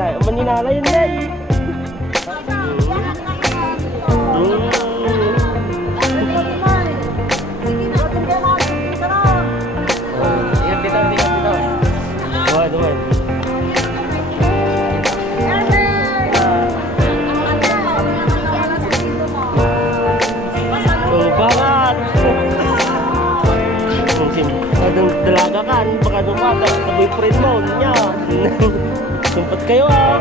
Saya maninala yun day. Dalaga kan, baka dumata sa boyfriend mo niya. Sumpat kayo ah.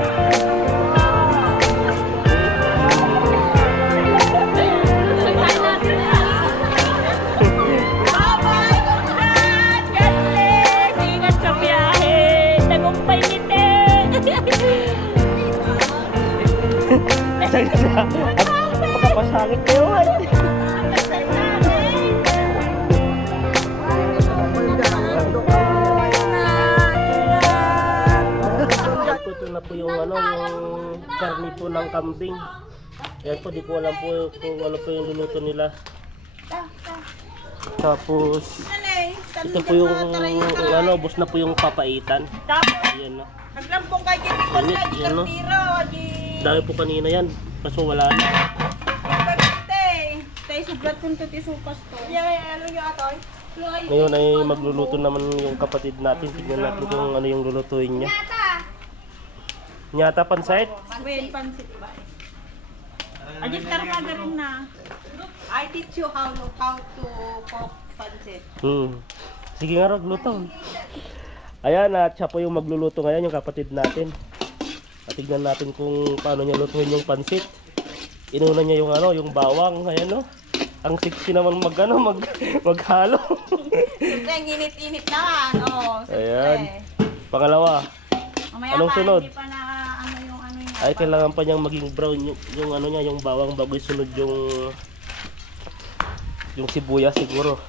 Ingat sa biyahe, tagumpay nite. Pagkapasangit kayo ay. Ito na po yung ano, yung karni po ng kambing. Yan po, di ko alam po kung ano po yung luluto nila. Tapos ito po yung ano, bus na po yung papaitan. Ayan no. Naglampong kay Jimmy Init, yan no. Dami po kanina yan, kaso wala na. Tay sublat kung tuti supas to. Ano yung atoy? Ngayon ay magluluto naman yung kapatid natin. Tignan natin kung ano yung lulutuin niya. Nyata pansait? Wait, pansit ba? Ajit karmaga rin na. I teach you how to cook pansit. Sige nga Rod, luto. Ayan, at siya po yung magluluto ngayon, yung kapatid natin. At tignan natin kung paano niya lutuin yung pansit. Inuna niya yung ano, yung bawang, ayan no. Ang sexy naman maghalo. Siyempre, ang init-init naman. Oh, ayan. Pangalawa. Anong sunod? Hindi pa na ano yung ay kailangan pa niyang maging brown yung ano niya, yung bawang bago isunod yung sibuyas siguro.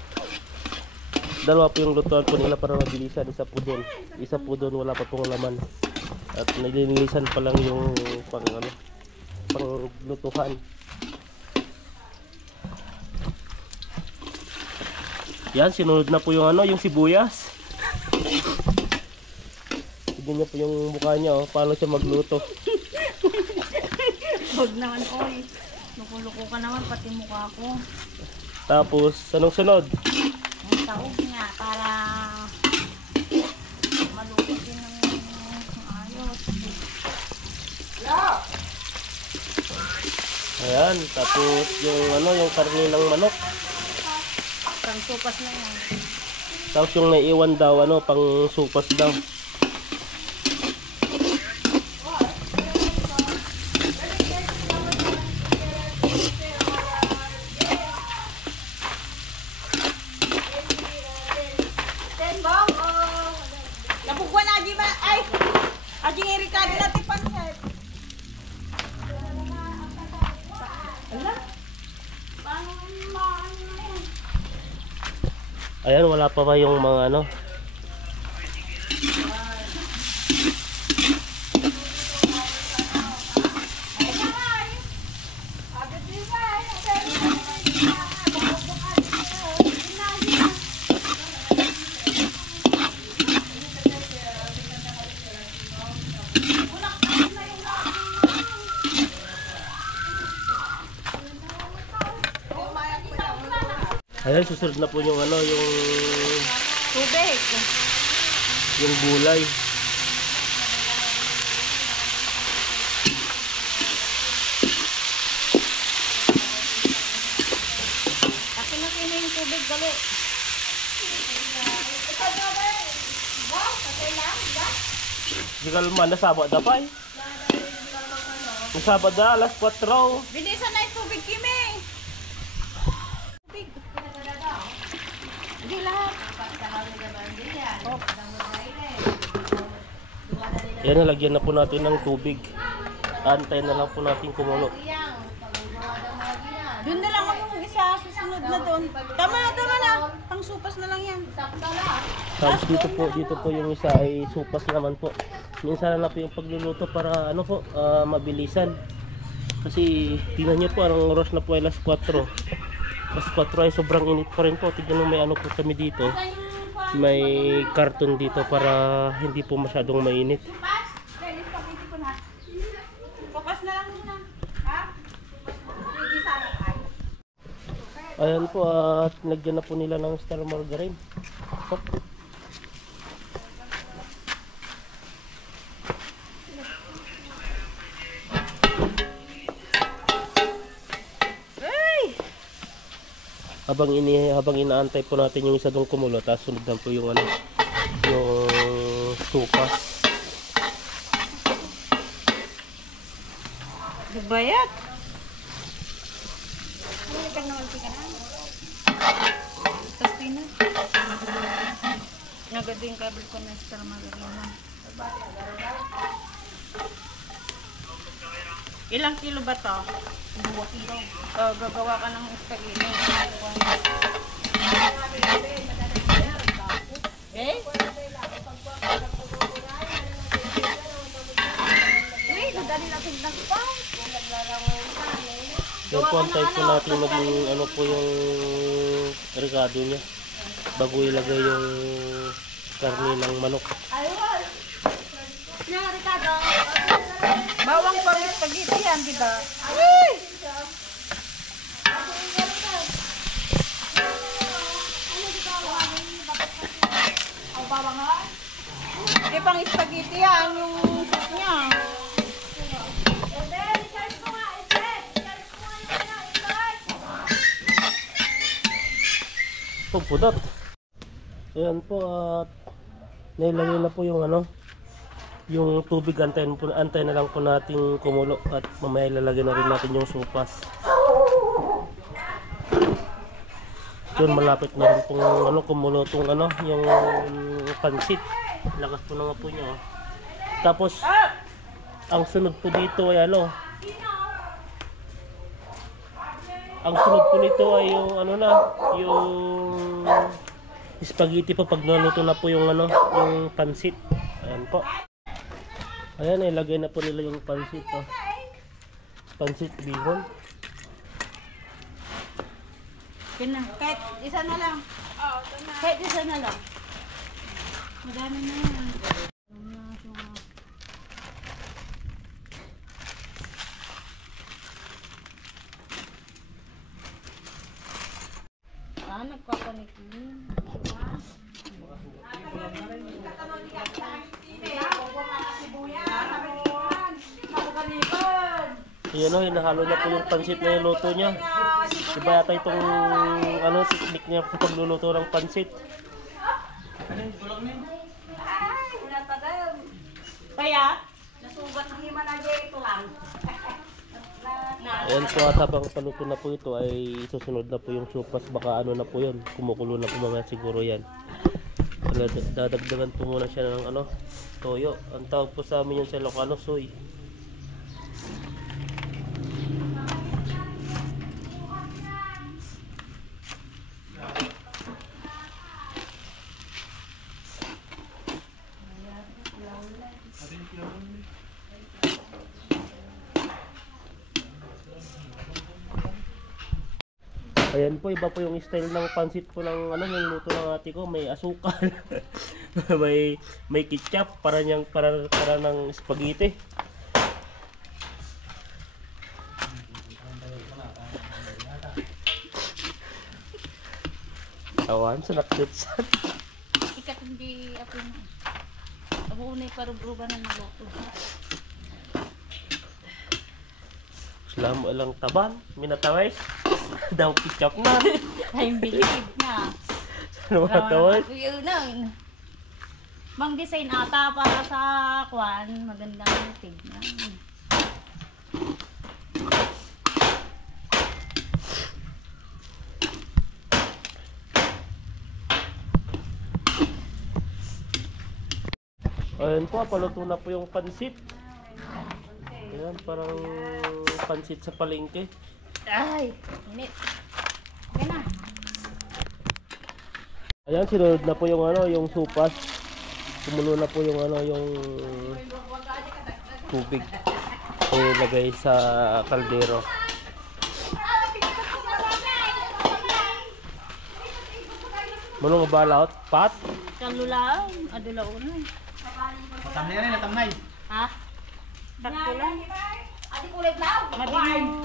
Dalawa po yung lutuan po nila para mabilisan. Isa po doon wala pa pong laman. At nililinisan pa lang yung pang lutuhan. Yan, sinunod na po yung ano, yung sibuyas. Tignan niyo po yung mukha niya, oh, paano siya magluto. Huwag naman, oy. Luko-luko ka naman, pati mukha ko. Tapos, anong sunod? Ang taog niya, para maluto din ng ayos. Ayan, tapos yung ano, yung karne ng manok. Pang supas na yan. Tapos yung naiwan daw, ano, pang supas daw. Nabugwa na, Aji ba? Ay! Aji nga Ricardo natin pansit. Ala? Paano maano na yan? Ayan, wala pa ba yung mga ano? Ayan, susunod na po yung ano, yung Tubig. yung gulay. Akin na sino yung tubig, dali. Di ka luman na sabot na pa eh. Yung sabot na, alas 4. Bilisan na yung tubig, Kimi. Tubig. Hindi lahat. Yan, nalagyan na po natin ng tubig. Antayin na lang po natin kumulo. Doon na lang ako yung isa, susunod na doon. Tama na. Pang supas na lang yan. Tapos dito po yung isa ay supas naman po. Minsan na po yung pagluluto para ano po, mabilisan. Kasi tingnan niyo po, anong oras na po ay alas 4. Alas 4 ay sobrang init pa rin po. Tignan mo, may ano po kami dito. May karton dito para hindi po masyadong mainit. Ayan po, at nagyan na po nila ng star margarine. Hop. Habang inaantay po natin yung isa dong kumulo, tapos sunod lang po yung ano, yung supas. Bayat. Tapos nagading kabel ko na star margarina. Ilang kilo ba to? 2 kilo. Gagawa ka ng spaghetti. Eh? Yan po ang time po natin maging ano po yung regado niya bago ilagay yung karne ng manok. Bawang pang spaghetti yan, di ba? Di pang spaghetti yan, yung sauce niya. Pagpudot. Ayan po, at nailagay na po yung ano, yung tubig. Antay na lang po nating kumulo at mamaya ilalagay na rin natin yung supas. Yun, malapit na rin pong ano, kumulo tong ano, yung pansit. Lakas po na nga po niya. Oh. Tapos, ang sunod po dito ay ano, ang sunod po nito ay yung ano na, yung spaghetti po pag naluto na po yung ano, yung pansit. Ayan po. Ayan, ilagay na po nila yung pansit. Oh. Pansit bihon. Kahit isa na lang. Kahit isa na lang. Madami na yan. Nagpapanik yun. Ayan o, hinahalo na po yung pansit na yung luto niya. Iba yata itong ano, technique niya sa pagluluto ng pansit. Kaya? Nasugat ng hima na dito lang. Ayan po, at habang paluto na po ito ay susunod na po yung supas. Baka ano na po yun, kumukulo na po mga siguro yan. Dadagdagan po muna siya ng ano, toyo. Ang tawag po sa amin yun sa Ilocano, soy. Ayan po, iba po yung style ng pansit po ng ano, yung luto ng ate ko, may asukal. may ketchup para ng spaghetti. Awan sa nakitsan. Ikat hindi ako na. Ako unay parubruban na naluto. Salamat lang taban, minatawais. Daw ketchup na. I'm believe na. Salamat tawais. Yun lang. Mang design ata para sa kwan, magandang tignan. Ayan po, paluto na po yung pansit. Ayan, parang pansit sa palengke. Ay, init. Okay na. Ayan, sinunod na po yung ano, yung supas. Kumulo na po yung ano, yung tubig. Ilagay sa kaldero. Manong balaot, pat. Kalulaon, adulaon. Matamnay na rin, matamnay. Ha? Takto lang. Adi kulay daw. Madilim.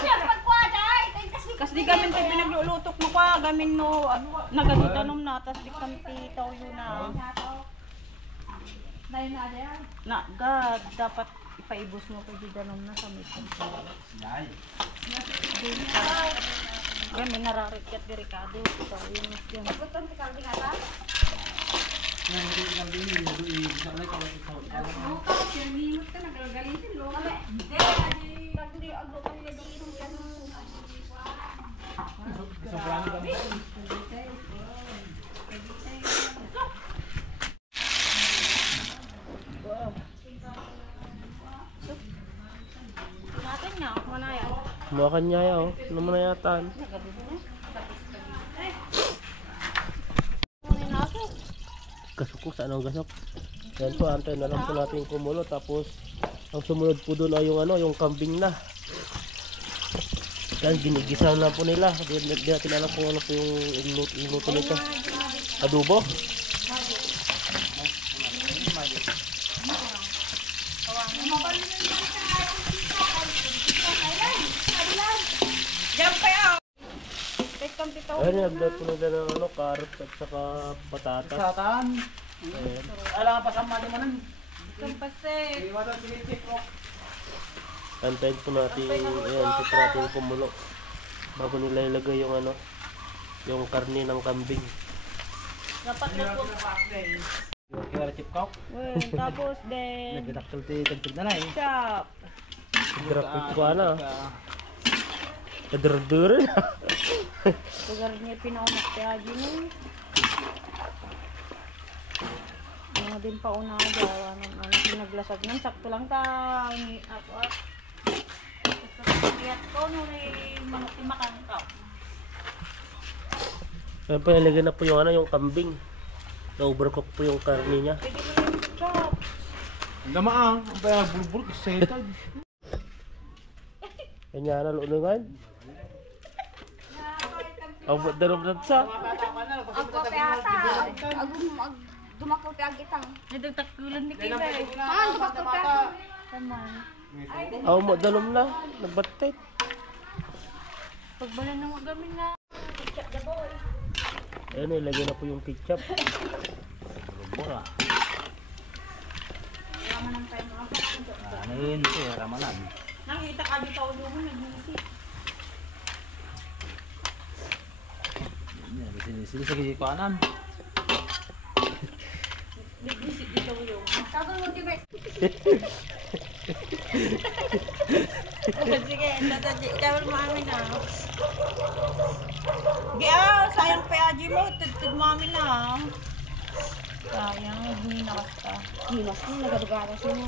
Siya pagkuha dai, kay kasi Kasi di kami tayo pinaglulutok mo pa, gamin no, nagadudanom na, tas di kami titaw yun na. Dapat ipaibos mo kay didanom na sa may pagkakas. Yay. Gamin nararikyat di Ricardo, ito yun yun. Yan, hindi ikaw din. Isa ulit ako sa sobrang kami. Natin nga, mana yan. Mga kanyaya oh. Ano mo na yata? Gasok ko, saan ang gasok? Yan po, antay na lang po natin kumulo. Tapos, ang sumunod po doon ay yung ano, yung kambing na. Yan, ginigisa na po nila. Di natin alam kung ano po yung iluto nito. Adobo? Diyan pa yan! Take kang titaw. Ayun, nagdot po nila ng ano, carrot at saka patatas. Satan. Ayan. Alam pa sa mali mo nun. Kampase. Iwasan sige chip ko. Antayin po natin, ayan, po natin kumulo. Bago nila ilagay yung ano, yung karne ng kambing. Dapat na po. Kaya chip ko. Tapos then, Nagdaktal ti tagtag na eh. chop. Grapit ko na. Kadurdurin. Lugar niya pinaunak kaya din mga din pa una gawa ng ano pinaglasag nun sakto lang ta ako at kaya ko no manok makan ka. Ayan po, nilagay na po yung ano, yung kambing. Na-overcook po yung karne niya. Pwede mo yung chop. Ang damaang. Ang bayan bulbul. Excited. Kanya na lunungan. Ang dalom na sa. Ako peata. Dumakaw pe agitang. Nadagtakulan ni Kira eh. Dumakaw pe. Taman. Ang mo dalom na. Nagbatay. Pagbala na mga gamin na. Chop the boy. Ayan, ilagay na po yung ketchup. Bura. Raman ng tayo mga Ano yun ito? Ramanan. nakita ka dito ulo mo nag-iisip. Sili sa gigi ko anan. Nag-iisip dito ulo mo. Sabi mo tibe. Sige, tawal mo amin na. Sayang pa aji mo, tutod mo amin na. Sayang, hindi na basta. Himas mo nagadugara siya mo.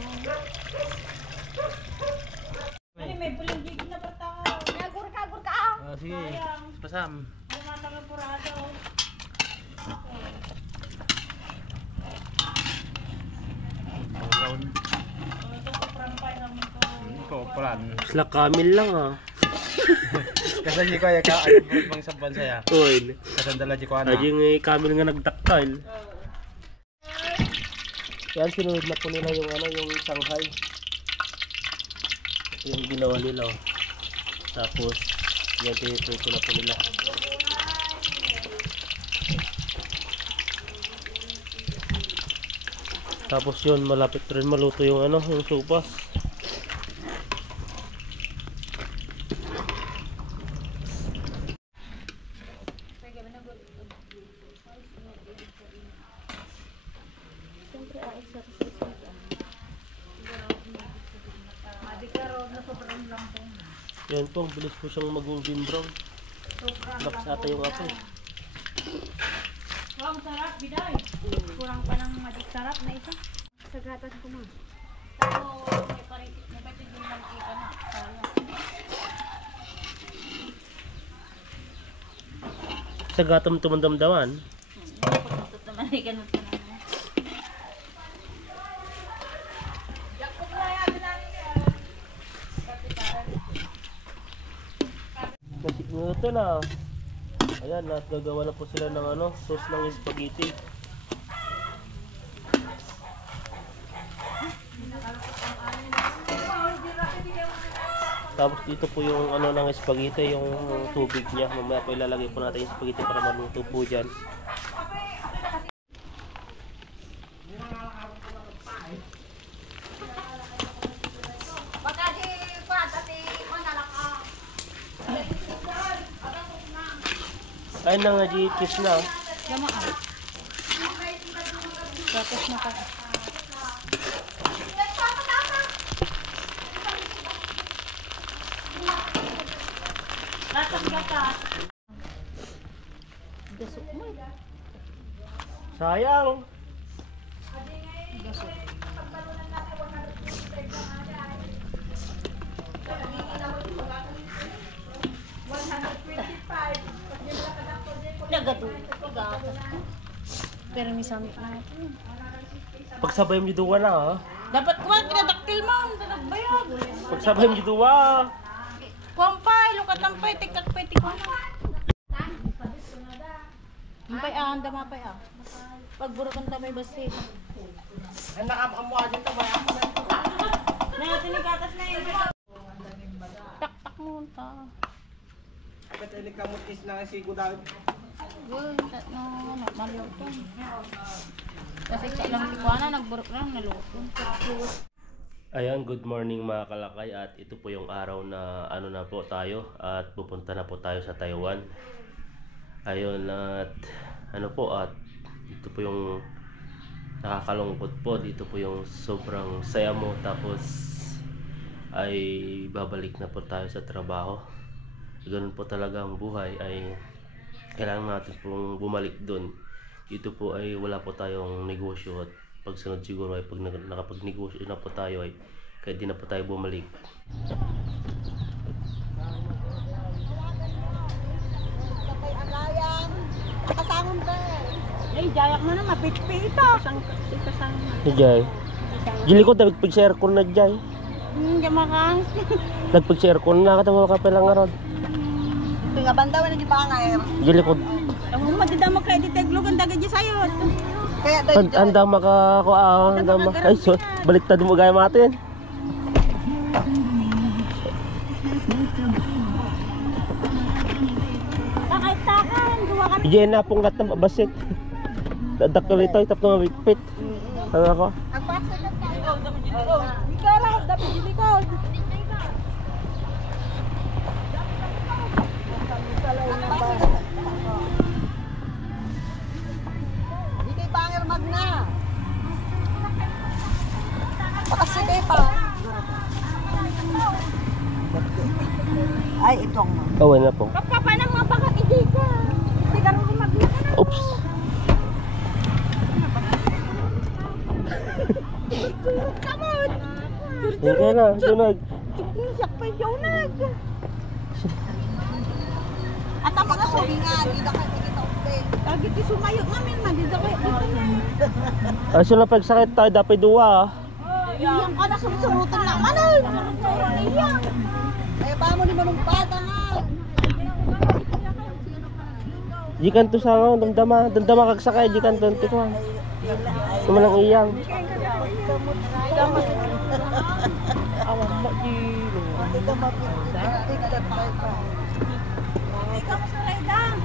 Ano, may puling gigit na bata ka. Nagur ka ah. Sige. Pasam. Lumatang ang purado. Pagkaon. Ito ko prampay naman ko. Ko plan. Sila kamil lang ah. Kasi di ko ay ka ay bang sabban saya. Uy. Kasandala di ko ana. Ay yung kamil nga nagdaktal. Yan, sinunod na po nila yung ano, yung Shanghai. Yung ginawa nila oh. Tapos, yan pinipluto na po nila. Tapos yun, malapit rin maluto yung ano, yung sopas. Yan po, bilis po siyang mag-golden brown. Box ata yung apo. Wow, sarap, biday. Kurang pa ng magic sarap na isa. Sa gatas ko ma. Tapos, may paritik mo ba ito yung lang kita na? Sayang. Sa gatom tumandamdaman. Pagkatot naman ay ganun ka naman. Ito na. Ayan, gagawa na po sila ng ano, sauce ng spaghetti. Tapos dito po yung ano ng spaghetti, yung tubig niya. Mamaya po ilalagay po natin yung spaghetti para maluto po dyan. Ayun na nga, cheese na. Gama ah. Tapos na ka. Latas gatas. Gasok mo. Sayang. Gasok. Nagado. Gatas. Pero may samit na ito. Pagsabay mo duwa na ha. Dapat kuha, pinadaktil mo. Bayad. Pagsabay mo duwa. Kuwampay, lukat lang pay, tikak pay, tikwa na. Ampay ah, handa mapay ah. Pagburukan tamay basi. Ang nakakamukha dito ba? Na, tinigatas na yun. Tak-tak mo ta. Kapit ilik kamutis na si Gudal. Good, no, maluto. Kasi sa ilang tikwa na, nagburuk lang, naluto. Ayan, good morning mga kalakay at ito po yung araw na ano na po tayo at pupunta na po tayo sa Taiwan. Ayun at ano po at ito po yung nakakalungkot po, dito po yung sobrang saya mo tapos ay babalik na po tayo sa trabaho. Ganun po talaga ang buhay, ay kailangan natin pong bumalik dun. Dito po ay wala po tayong negosyo at pagsunod siguro ay pag nakapag-negosyo na po tayo ay kahit di na po tayo bumalik. Ay, jayak mo na, mapit-pita. Jay. Jili ko dapat pag-share ko na Jay. Jamakang. Nagpag-share ko na katawa ka pala nga rod. Ito nga banda, wala di ba nga eh. Jili ko Ang madidama kayo, di teglog ang dagat niya sa'yo. handa maka ko handa ma. Ay so baliktad mo gaya natin. Takay-takan, gawa kami. Diyan na pong gat na basit. Dadak ko ito itap na mapit. Ano ako? Agpasa na tayo. Ikaw lang, dapat hindi ko. Hindi kay Banger Magna. Pakasigay pa. Ay, itong mo. Oh, na po. Kapapa ng mga bakat, hindi ka. Hindi ka rin magna ka na. Oops. Come on! Hindi na, sunod. Siyak pa yung nag. At ang mga subi nga, di na kayo kita upe. Lagi di sumayo namin, di na kayo dito na. Ay sila pagsakit tayo dapat duwa. Iyang ka na sumusurutan lang. Ano? Iyang. Ay, pa mo ni manong bata nga. Jikan to sa nga, damdama kagsakay, jikan to ko. Tumalang iyang. Awan mo, Gilo. Ikaw mo sa Raydang.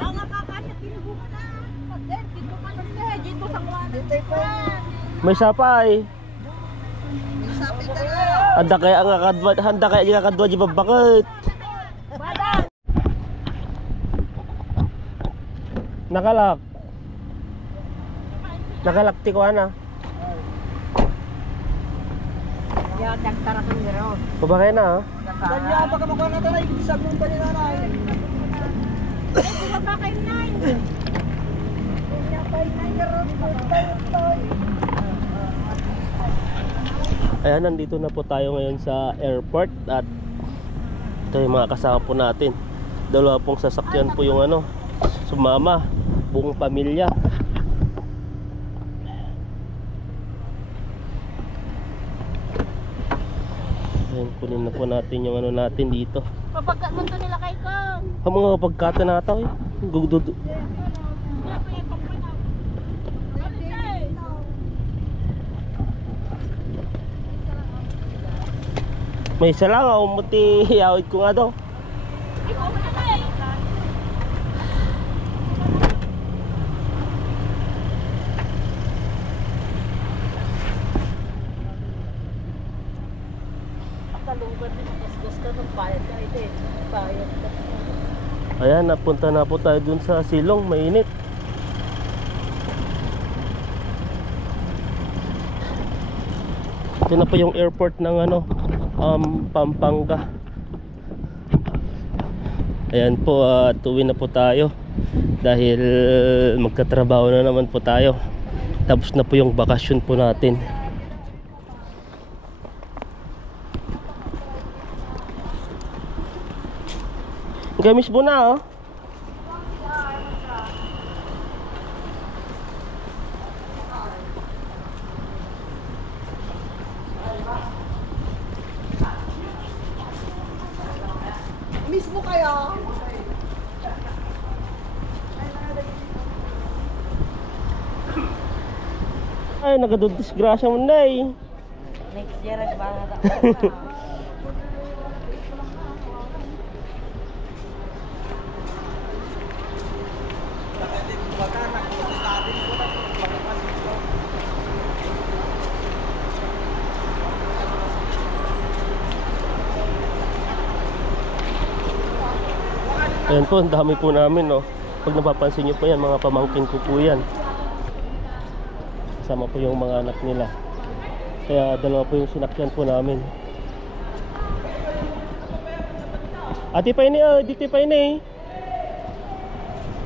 Ang nakakasya, tinubukan na. Pag-dead, dito ka na. Dito sa kuwan. Dito pa. May sapay. Sabi ka na. Handa kaya di kakadwa di babakit. Badang. Nakalak. Nakalakti ko ana. Ya, dagtara kang garo. Babakay na ha. Kanya pa ka makuha na tayo, isang mong bali na na. Ay, ba kayo nine? Kanya pa yung garo. Ayan, nandito na po tayo ngayon sa airport at ito yung mga kasama po natin. Dalawa pong sasakyan po yung ano, sumama, buong pamilya. Ayan, kunin na po natin yung ano natin dito. Papagkat mo to nila kay Kong. Ang mga pagkata na ito eh. Gugdud. May isa lang, umuti hiyawid ko nga daw. Ayan, napunta na po tayo dun sa silong, mainit. Ito na po yung airport ng ano, Pampanga. Ayan po, tuwi na po tayo dahil magkatrabaho na naman po tayo. Tapos na po yung bakasyon po natin. Gamis mo na, oh. Mismo kayo. Ay, nagadudisgrasya mo na eh. Next year, nagbangat ako. Ayan po, ang dami po namin, no. Pag napapansin nyo po yan, mga pamangkin ko po yan. Kasama po yung mga anak nila. Kaya dalawa po yung sinakyan po namin. Ate pa ini, dito pa ini.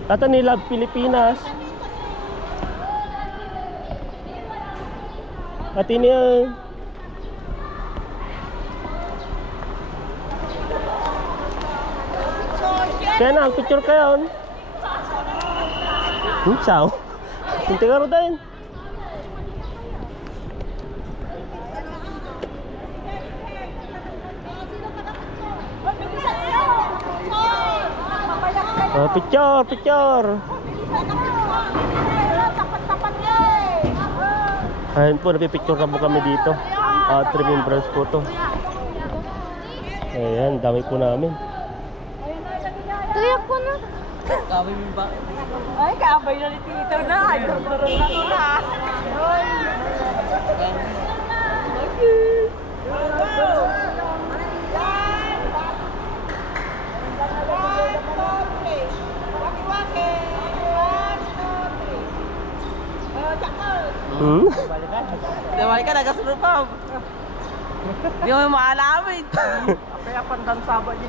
Tata ni Love Pilipinas. Ate ni, kaya na, picture kayo. Sao? Hindi ka rin dahil. Oh, picture, picture. Ayun po, napipicture na po kami dito. Remembrance po to. Ayan, dami po namin. Tuyak ko na. Ay, kaabay na ni Tito na. Ay, durong na to na. Balik ka, nagasunod pa. Hindi mo maalamin. Kaya pandansaba di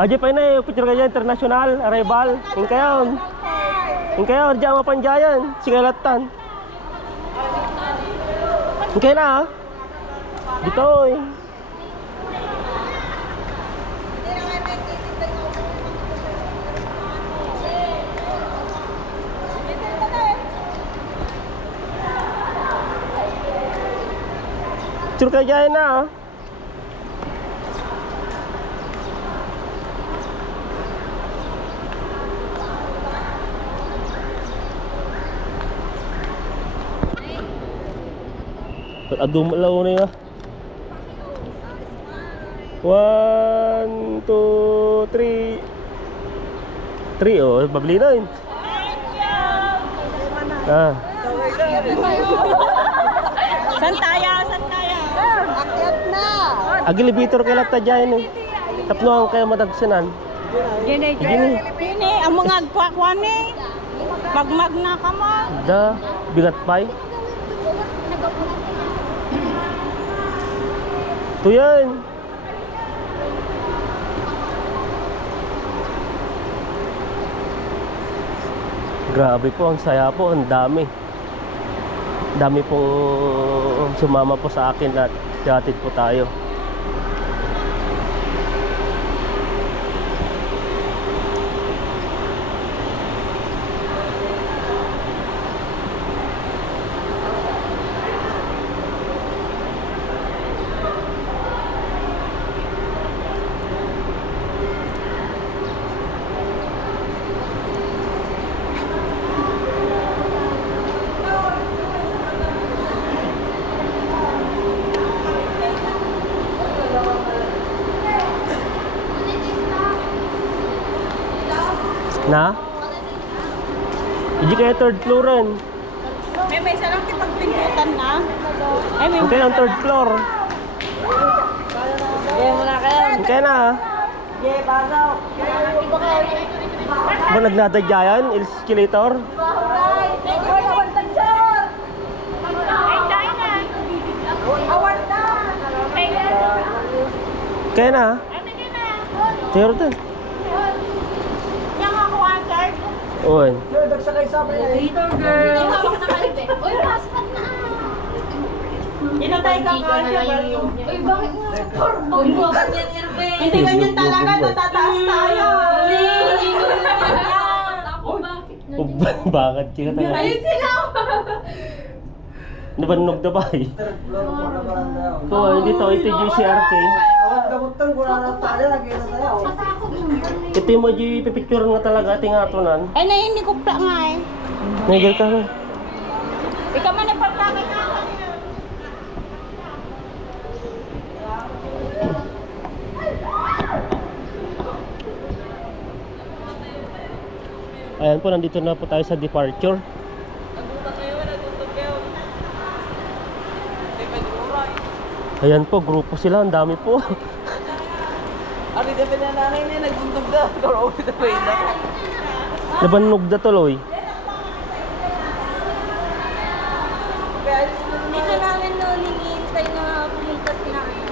Aja pa na picture kaya international arrival. Yung kayo. Yung kayo diyan mapanjayan, Sigalatan. Yung kayo na. Dito. Picture kaya na. Adumalaw na yun. 1, 2, 3. 3 oh, babli na yun. San tayo? San tayo? Akyat na. Agilibitor kay lapta dyan eh. Tapno ang kaya madagsanan. Gini, Gini. gini. Ang mga kwakwan eh. Magmag na ka mo. Da, bigat pay. Ito yan. Grabe po, ang saya po, ang dami. Dami pong sumama po sa akin at hatid po tayo. Na? Hindi kaya third floor rin. May isa lang tipagpindutan na. Ay, may Okay, ang third floor. Kaya mo na kayo. Okay na ha. Okay, basaw. Ba nagnadadya yan? Escalator? Kaya na ha. Pero ito. Yang ako agad. Uy. Uy, pasok na. Dito tayo kakasya. Uy, bakit mo? Uy, bakit yan, Irbe? Hindi ganyan talaga, natataas tayo. Ako, bakit? Bakit kaya talaga? Ayun sila. Nabannog na ba eh? So, dito, ito yung CRT. Ito yung mga pipicture nga talaga ating atunan. Ay, na hindi ko pla nga eh. Nagil ka na. Ikaw man nagpaplakay ka. Ayan po, nandito na po tayo sa departure. Ayan po, grupo sila, ang dami po. Ano yung dapat na nanay niya, nagbuntog na. Karo ulit na pain na. Nabannog na tuloy. Dito namin noon hintay na pumunta si nanay.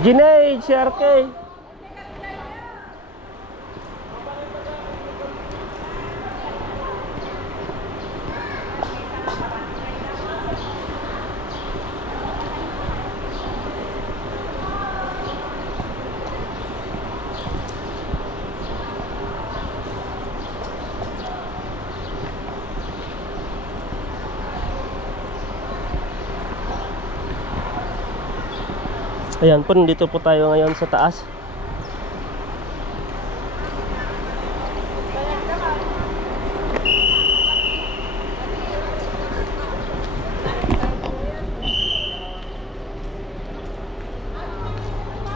Ginay, CRK. Ayan po, nandito po tayo ngayon sa taas.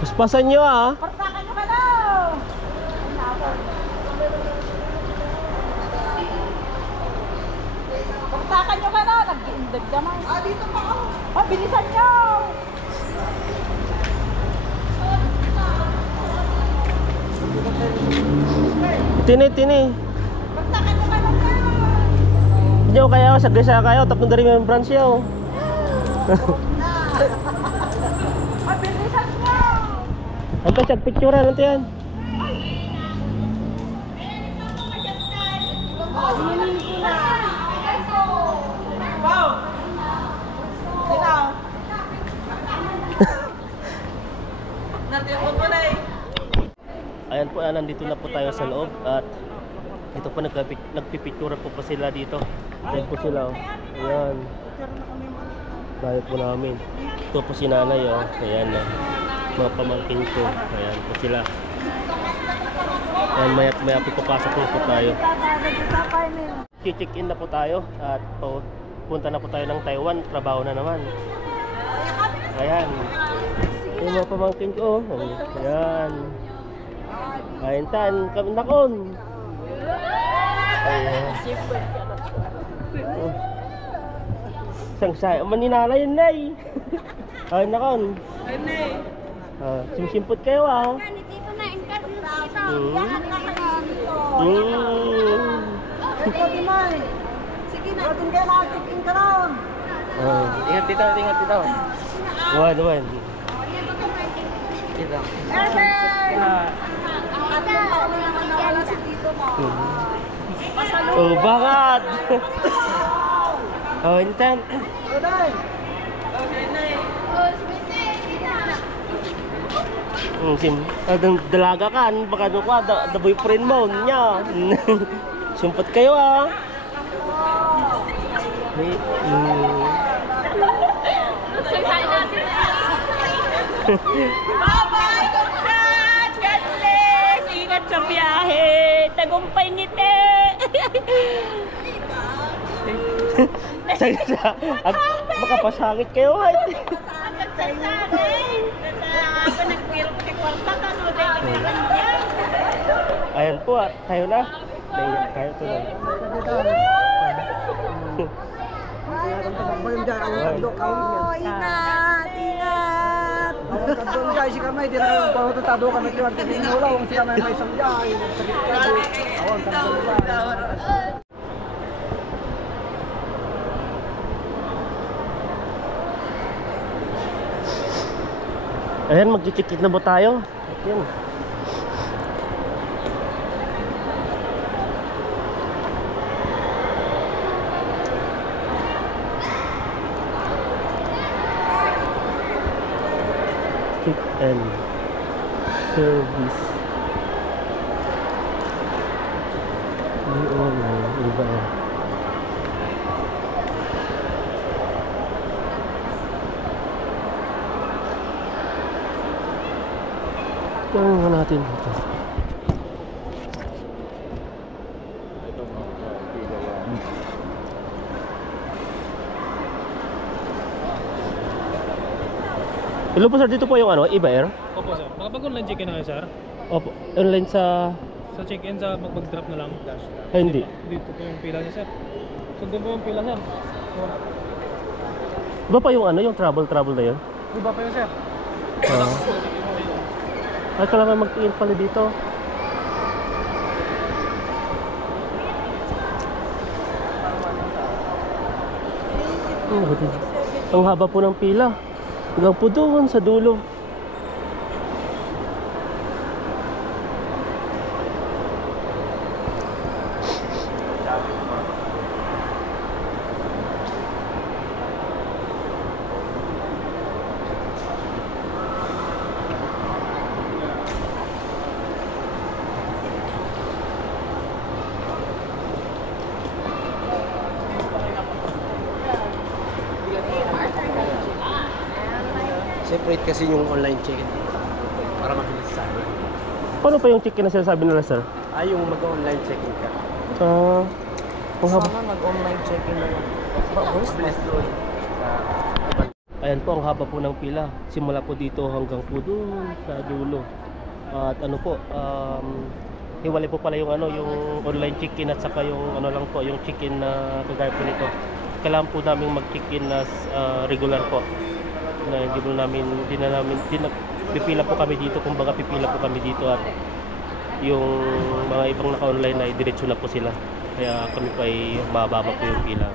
Paspasan nyo ah. Portakan nyo ka daw. Portakan nyo ka daw. Nag-iindag naman. Ah, dito pa ako. Ah, bilisan nyo. Tini. Portakan nyo ka daw. Hindi ko kaya sa gisa kayo, tapos dari may branch yaw. Ah, bilisan nyo. Ang picture picture natin yan. Wow. Sino? Natipon mo na eh. Ayan po, nandito na po tayo sa loob at ito po nagpipicture po sila dito. Ayan po sila. Ayan. Dahil po namin. Ito po si nanay oh. Ayan na. Mga pamangkin ko. Ayan po sila. Ayan, maya papasok na po tayo. Check-in na po tayo at punta na po tayo ng Taiwan. Trabaho na naman. Ayan. Yung mga pamangkin ko. Ayan. Ayan tan. Nakon. Ayan. Isang saya. Maninala yun na eh. Ayan nakon. Simsimpot kayo ah. Dito na, inkat dito. Sige na. Ating kayo na. Check-in ka ron. Ingat dito. One. Dito. Oh, bakit? Oh, intan. Dalaga ka, baka ano ka, the boyfriend mo, niya. Sumpot kayo ah. Bye-bye! Congrats! God bless! Ingat sa biyahe! Tagumpay ngiti! At makapasakit kayo ay. Ayan po at tayo na. Tayo to na. Oh, ingat, ingat. Si kamay, di na pahututado kami ito. Ang tingin mo lang, si kamay may samjay. Sakit ka doon. Awan, Ayan, mag-check-in na ba tayo? Ayan. Check-in service. Ay, online. Iba eh. Gawin mo natin dito. Hello po sir, dito po yung ano, Iba Air? Opo sir. Makapag-online check-in na kayo sir? Opo, online sa... Sa check-in sa mag-drop na lang. Ay, hindi. Dito po yung pila niya sir. So doon po yung pila sir. Iba pa yung ano, yung travel na yun? Iba pa yun sir. Ay, kailangan mag-tingin pala dito. Ang haba po ng pila. Hanggang po doon sa dulo. Separate kasi yung online check-in. Para mabilis sa akin. Paano pa yung check-in na sinasabi nila sir? Ay, yung mag-online check-in ka. Ang haba. Sana nag-online check-in na lang. Mabilis doon. Ayan po, ang haba po ng pila. Simula po dito hanggang po doon sa dulo. At ano po, hiwalay po pala yung ano, yung online check-in at saka yung ano lang po, yung check-in na kagaya po nito. Kailangan po namin mag-check-in na regular po. Na hindi na pipila po kami dito, kumbaga pipila po kami dito at yung mga ibang naka-online ay diretso na po sila. Kaya kami pa ay mababa po yung pila.